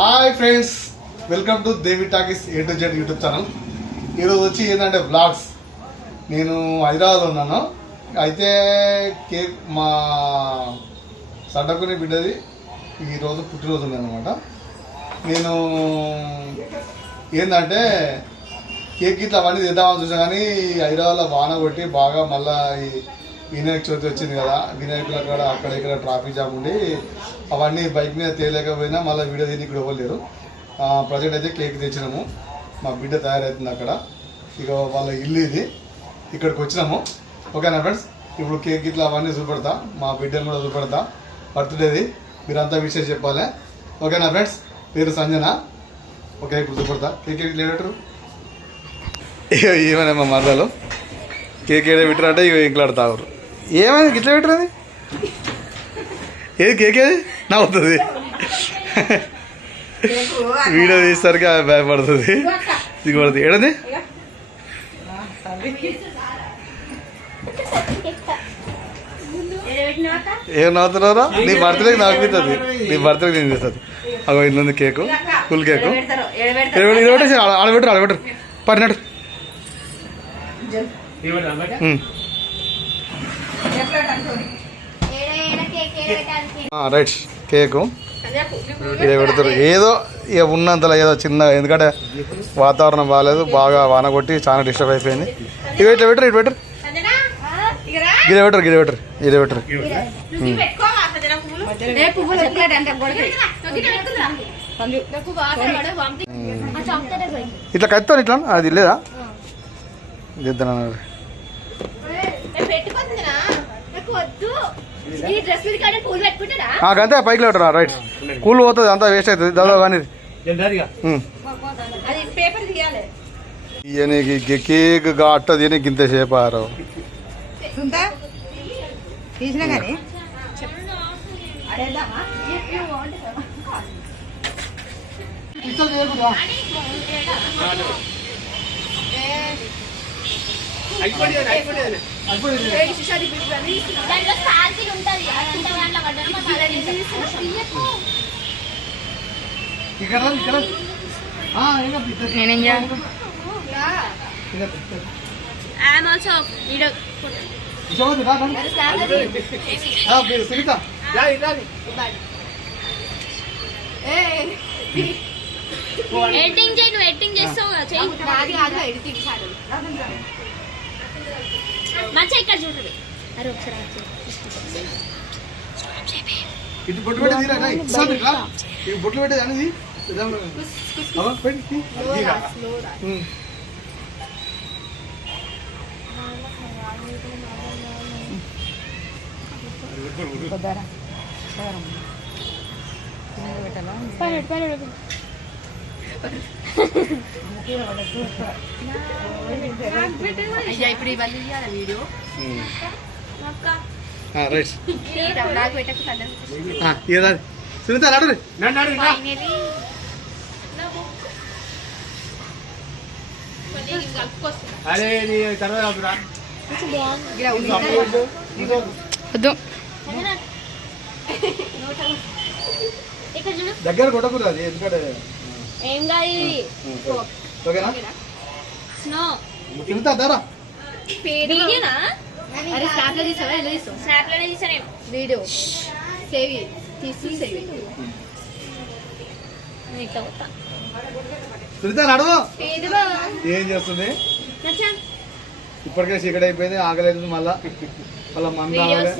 Hi friends, welcome to Devi talkies A to Z YouTube channel. ఈరోజు వచ్చి ఏంటంటే vlogs. నేను హైదరాబాద్లో ఉన్నాను. అయితే కేక్ మా సడ్డకుని బిడ్డది ఈరోజు పుట్టినరోజు ఉంది అనమాట. నేను ఏంటంటే కేక్ ఇట్లా అవన్నీ తెద్దామని చూసా, కానీ హైదరాబాద్లో వాన కొట్టి బాగా మళ్ళీ వినాయక చవితి వచ్చింది కదా, వినాయకుల కాడ అక్కడ ఇక్కడ ట్రాఫిక్ జామ్ ఉండి అవన్నీ బైక్ మీద తేలేకపోయినా మళ్ళీ వీడియో తీసి ఇక్కడ ఇవ్వలేరు. ప్రజెంట్ అయితే కేక్ తెచ్చినాము, మా బిడ్డ తయారవుతుంది అక్కడ. ఇక వాళ్ళ ఇల్లు ఇది, ఇక్కడికి వచ్చినాము. ఓకేనా ఫ్రెండ్స్, ఇప్పుడు కేక్ ఇట్లా అవన్నీ చూపెడతా, మా బిడ్డను కూడా చూపెడతా. బర్త్డేది మీరంతా విషయం చెప్పాలి. ఓకేనా ఫ్రెండ్స్, పేరు సంజన. ఓకే, ఇప్పుడు చూపెడతా. కేక్ ఇట్లా ఏడటరు ఏమైనా మా మరదలు కేక్ ఏదో పెట్టారంటే ఇక ఇంట్లాడుతారు. ఏమైంది ఇట్లా పెట్టరు? ఏది కేక్ ఏది నవ్వుతుంది, వీడియో తీసేసరికి భయపడుతుంది, దిగుపడుతుంది. ఏడది ఏం నవ్వుతున్నారా? నీ బర్త్డేకి నవ్వుతుంది, నీ బర్త్డేకి నేను చేస్తుంది. అగో ఇల్లు కేకు, ఫుల్ కేకు. ఆడబెట్టరు పడినట్టు రైట్. కేకు ఇదే పెడతారు. ఏదో ఇక ఉన్నంతలో ఏదో చిన్న, ఎందుకంటే వాతావరణం బాగాలేదు, బాగా వాన కొట్టి చాలా డిస్టర్బ్ అయిపోయింది. ఇవి ఇట్లా పెట్టరు, ఇటు పెట్టరు, గిదే పెట్టరు, గిదే పెట్టరు, ఇదే పెట్టరు. ఇట్లా కత్తాను ఇట్లా, అది లేదా దిద్దాను. అంతే పైకి లేటరా. రైట్, కూల్ పోతుంది, అంతా వేస్ట్ అవుతుంది. దాదాపు కానీ కేక్ అట్ట తిని గింత చేపారు. ఎడిటింగ్ చేయి, నువ్వు ఎడిటింగ్ చేస్తావు మంచిగా ఇక్కడ చూడండి. అరే ఒకసారి ఇటు బొట్లు పెట్టేది, బొట్లు పెట్టేది అనేది ఇప్పుడు ఇవన్నీ వీడియో సునీత దగ్గర కొట్టకూడదు, అది ఎందుకంటే ఏం కాదు. ఓకేనా స్నో సునీత దారా వీడియోనా? అరే స్నాప్ లో తీసావా? ఎలా తీసావు? స్నాప్ లోనే తీసా నేను వీడియో. సేవ్ తీసి సేవ్ ఇట్లా కొత్త సునీత నడువు. ఏం చేస్తుంది? ఇప్పటికే చీకటి అయిపోయింది, ఆగలేదు. మళ్ళా మంద నడు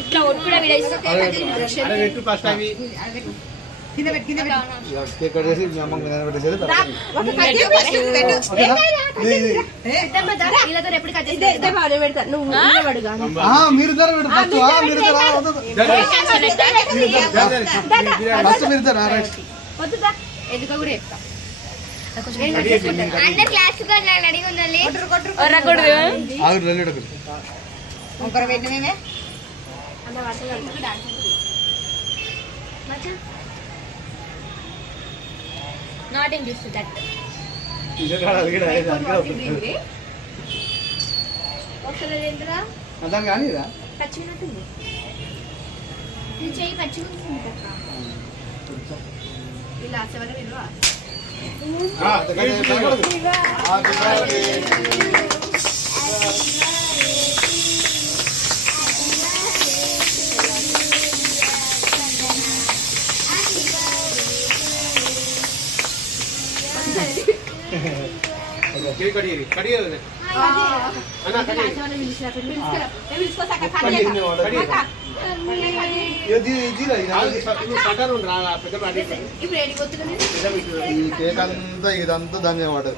ఇట్లా కూడా ఎందుకో కూడా చెప్తా. అందరు క్లాస్ అడిగి ఉండాలి. Not used to that. వస్తలేదేంద్రా అర్థం కానీ ఇదా పచ్చినట్టుంది నీ చెయ్యి పచ్చిగా ఇలా చివరి విలువ ఈ కేక్ అంతా ఇదంతా ధన్యవాడు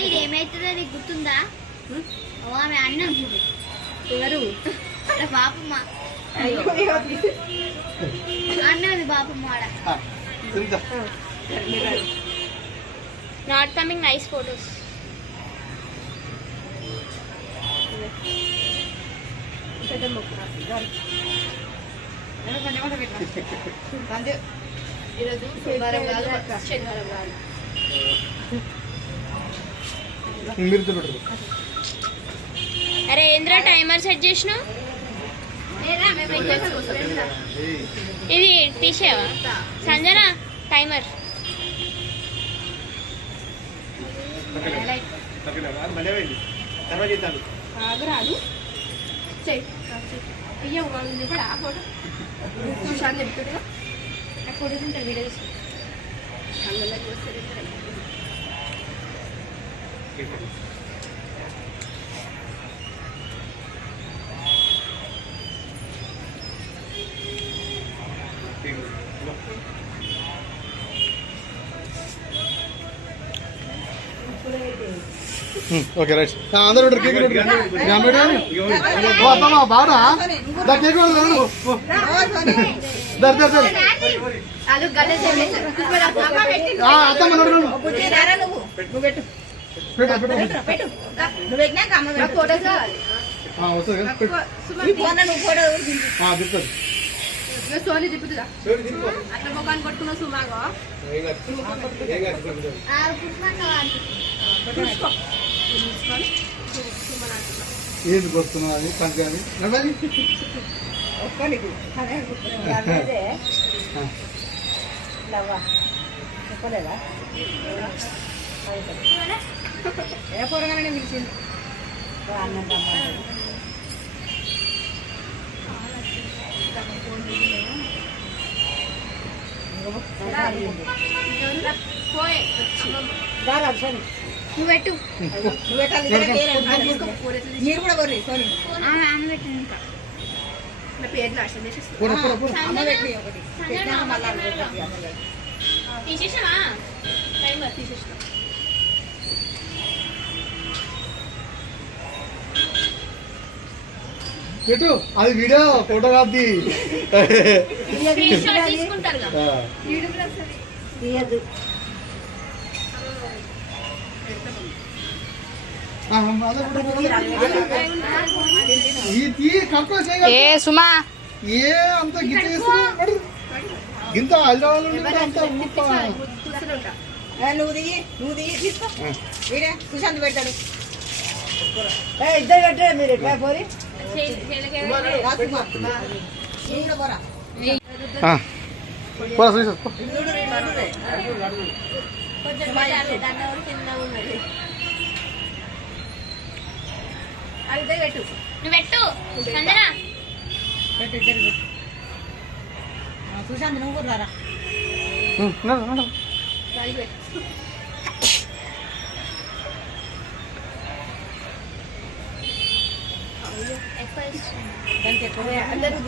ఇది ఏమైతుందో నీకు గుర్తుందా ఆమె అన్నం చూడు ఎవరు బాపమ్మ అన్నది బాపమ్మ ఆడ నాట్ కమింగ్ నైస్ ఫోటోస్ ఈరోజు సోమవారం కాదు శనివారం కాదు అరే ఏంద్రా టైమర్ సెట్ చేసినావు ఇది తీసేవా సంజన టైమర్ రాదు అయ్యో ఇప్పుడు ఆ ఫోటో చూసాను చెప్తుండగా ఆ ఫోటోస్ ఉంటాయి వీడియో అందులోకి వస్తే ఓకే రైట్ అందరూ బాగా కేక్ సోని తిప్పుతుందా అట్లా మొగాన్ని కొట్టుకున్నావు సుమాగో ఏది వస్తున్నా అది పంచాలి ఏ కూరగానే పిలిచింది నువ్వు పెట్టు మీరు కూడా కొర్రి సోని ఆమె పెట్టింది ఇంకా నా పేరు అర్థం చేసేసి అమ్మ పెట్టి ఒకటి తీసేసావా టైమర్ తీసేసిన పెట్టు అది వీడియో ఫోటో కాదు తీసుకుంటారు తీయద్దు ఏ సుమా ఏ అంత గింత చేస్తున్నాడు గింత హైదరాబాద్ అంత నువ్వు దిగి తీసుకో వీడే సుశాంత్ పెట్టాడు ఇద్దరు పెట్టారు మీరు ఎట్లా పోరి పెట్టు నువ్వు పెట్టు సంజన సుశాంత్ నువ్వు కూడా రారా అందరూ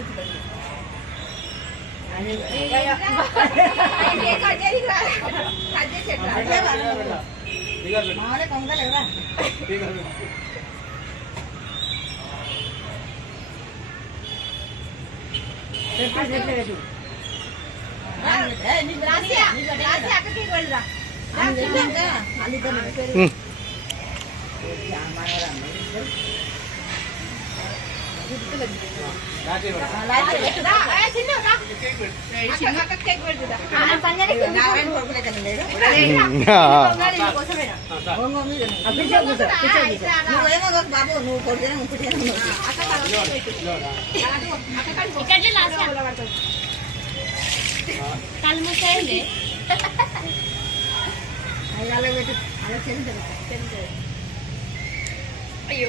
అయ్యో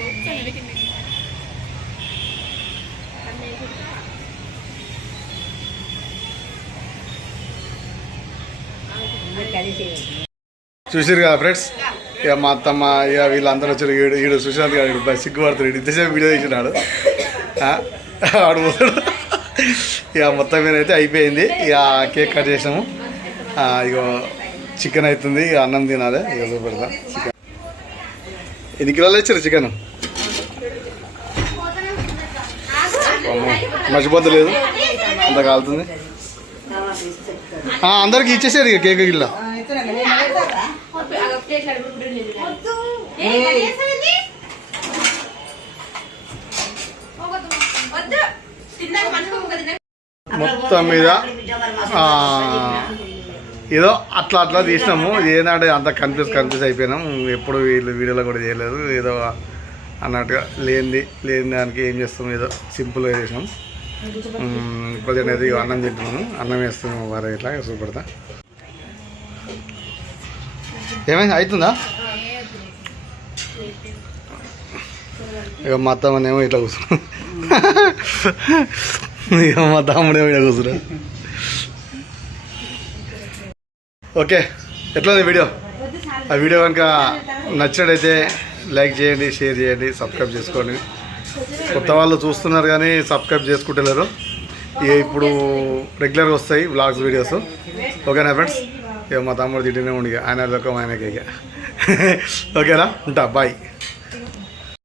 చూసారు కదా ఫ్రెండ్స్, ఇక మా అత్తమ్మ ఇక వీళ్ళందరూ వచ్చారు. ఈడు సుశాంత్ గారు సిగ్గుపడుతున్నాడు, ఇంతసేపు వీడియో తీసినాడు ఆడు పోతాడు. ఇక మొత్తం మీద అయితే అయిపోయింది. ఇక కేక్ కట్ చేసినాము. ఇక చికెన్ అవుతుంది, ఇక అన్నం తినాలి. ఇక చూపెడతా చికెన్. ఎన్ని కిలోలు ఇచ్చారు చికెన్? మర్చిపోతలేదు, అంత కాలుతుంది. అందరికి ఇచ్చేసారు ఇక కేక్ గిల్ల. మొత్తం మీద ఏదో అట్లా అట్లా తీసినాము. ఏనాడు అంత కన్ఫ్యూజ్ అయిపోయినాం. ఎప్పుడు వీళ్ళు వీడియోలో కూడా చేయలేదు, ఏదో అన్నట్టుగా లేని దానికి ఏం చేస్తాం, ఏదో సింపుల్గా చేసినాం. ప్రజెంట్ అయితే అన్నం తింటున్నాము, అన్నం వేస్తున్నాము. వారు ఇట్లా చూపెడతా. ఏమైంది, అవుతుందా? ఇక మా అత్తమ్మనేమో ఇట్లా కూర్చున్నాం, ఇక మా తమ్ముడేమో ఇట్లా కూర్చున్నాం. ఓకే, ఎట్లా ఉంది వీడియో? ఆ వీడియో కనుక నచ్చినట్టయితే లైక్ చేయండి, షేర్ చేయండి, సబ్స్క్రైబ్ చేసుకోండి. కొత్త వాళ్ళు చూస్తున్నారు కానీ సబ్స్క్రైబ్ చేసుకుంటలేరు. ఇక ఇప్పుడు రెగ్యులర్గా వస్తాయి వ్లాగ్స్ వీడియోస్. ఓకేనా ఫ్రెండ్స్? ఇక మా తమ్ముడు తింటూనే ఉండి ఆయనలోకం ఆయనకి. ఇక ఓకేనా, ఉంటా, బాయ్.